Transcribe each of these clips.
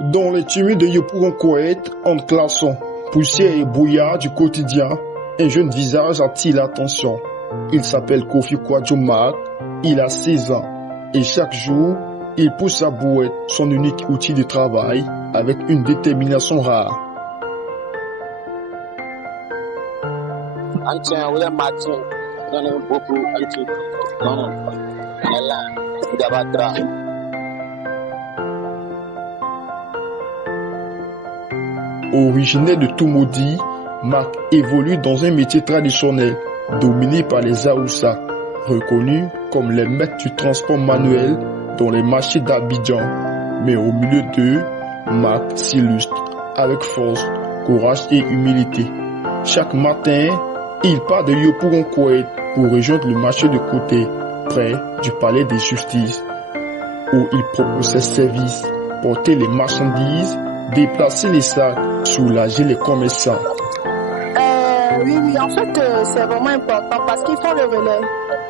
Dans les tumules de Yopougon-Koweït, entre glaçons, poussière et brouillard du quotidien, un jeune visage attire l'attention. Il s'appelle Kofi Kwadwo-Mark, il a 16 ans et chaque jour, il pousse sa brouette, son unique outil de travail, avec une détermination rare. Originaire de Toumoudi, Mark évolue dans un métier traditionnel dominé par les Aoussa, reconnus comme les maîtres du transport manuel dans les marchés d'Abidjan. Mais au milieu d'eux, Mark s'illustre avec force, courage et humilité. Chaque matin, il part de Yopougon-Koweït pour rejoindre le marché de côté, près du palais de justice, où il propose ses services, porter les marchandises, déplacer les sacs, soulager les commerçants. Oui, en fait, c'est vraiment important parce qu'ils font le relais.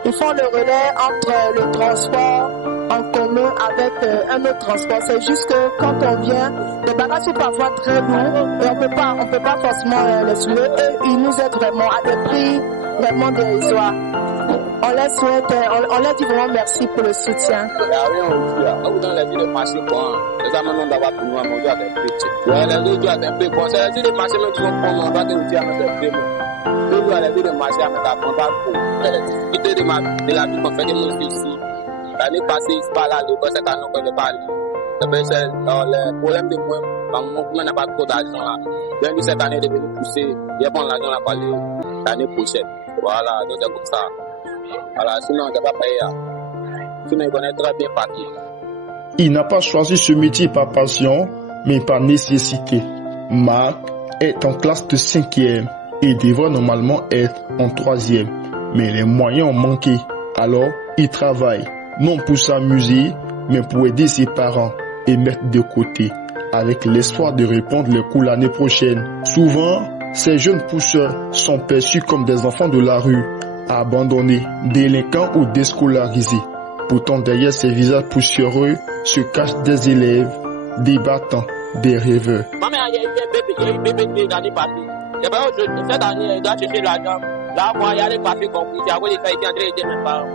Ils font le relais entre le transport en commun avec un autre transport. C'est juste que quand on vient, les bagages sont parfois très lourds et on peut pas forcément les soulever. Et ils nous aident vraiment à des prix vraiment dérisoires. On les souhaite, on leur dit vraiment merci pour le soutien. L'année passée, il se parle à l'école, cette année, on ne parle pas. Le problème de moi, on n'a pas trop d'argent là. Donc, cette année, il est venu pousser. Il y a bon l'argent à parler l'année prochaine. Voilà, donc c'est comme ça. Voilà, sinon, on ne va pas payer. Sinon, il connaît très bien parti. Il n'a pas choisi ce métier par passion, mais par nécessité. Mark est en classe de 5e et devrait normalement être en 3e. Mais les moyens ont manqué. Alors, il travaille, non pour s'amuser, mais pour aider ses parents et mettre de côté, avec l'espoir de répondre les cours l'année prochaine. Souvent, ces jeunes pousseurs sont perçus comme des enfants de la rue, abandonnés, délinquants ou déscolarisés. Pourtant, derrière ces visages poussiéreux se cachent des élèves, des battants, des rêveurs. Maman, il y a eu un bébé l'année passée. Cette année, il doit chercher l'argent. Là, moi, il y a les papiers concours. Après, il fait aider mes parents.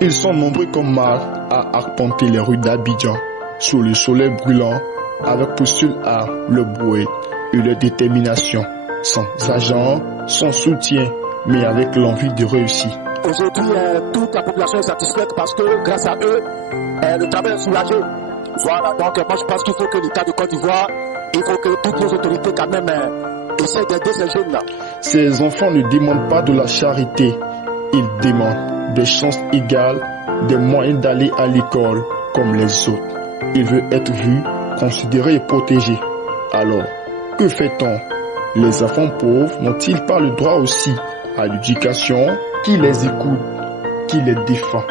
Ils sont nombreux comme Mark à arpenter les rues d'Abidjan, sous le soleil brûlant, avec pour seul art le brouette et leur détermination, sans argent, sans soutien, mais avec l'envie de réussir. Aujourd'hui, toute la population est satisfaite parce que grâce à eux, le travail est soulagé. Voilà, donc moi je pense qu'il faut que l'État de Côte d'Ivoire, il faut que toutes les autorités quand même essaient d'aider ces jeunes-là. Ces enfants ne demandent pas de la charité, ils demandent des chances égales, des moyens d'aller à l'école comme les autres. Ils veulent être vus, considérés et protégés. Alors, que fait-on? Les enfants pauvres n'ont-ils pas le droit aussi à l'éducation? Qui les écoute? Qui les défend?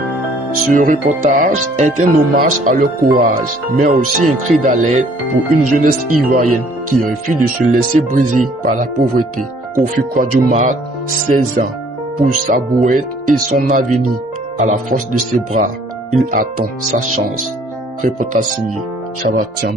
Ce reportage est un hommage à leur courage, mais aussi un cri d'alerte pour une jeunesse ivoirienne qui refuse de se laisser briser par la pauvreté. Kofi Kwadwo-Mark, 16 ans, pousse sa brouette et son avenir à la force de ses bras. Il attend sa chance. Reportage signé Chavatian.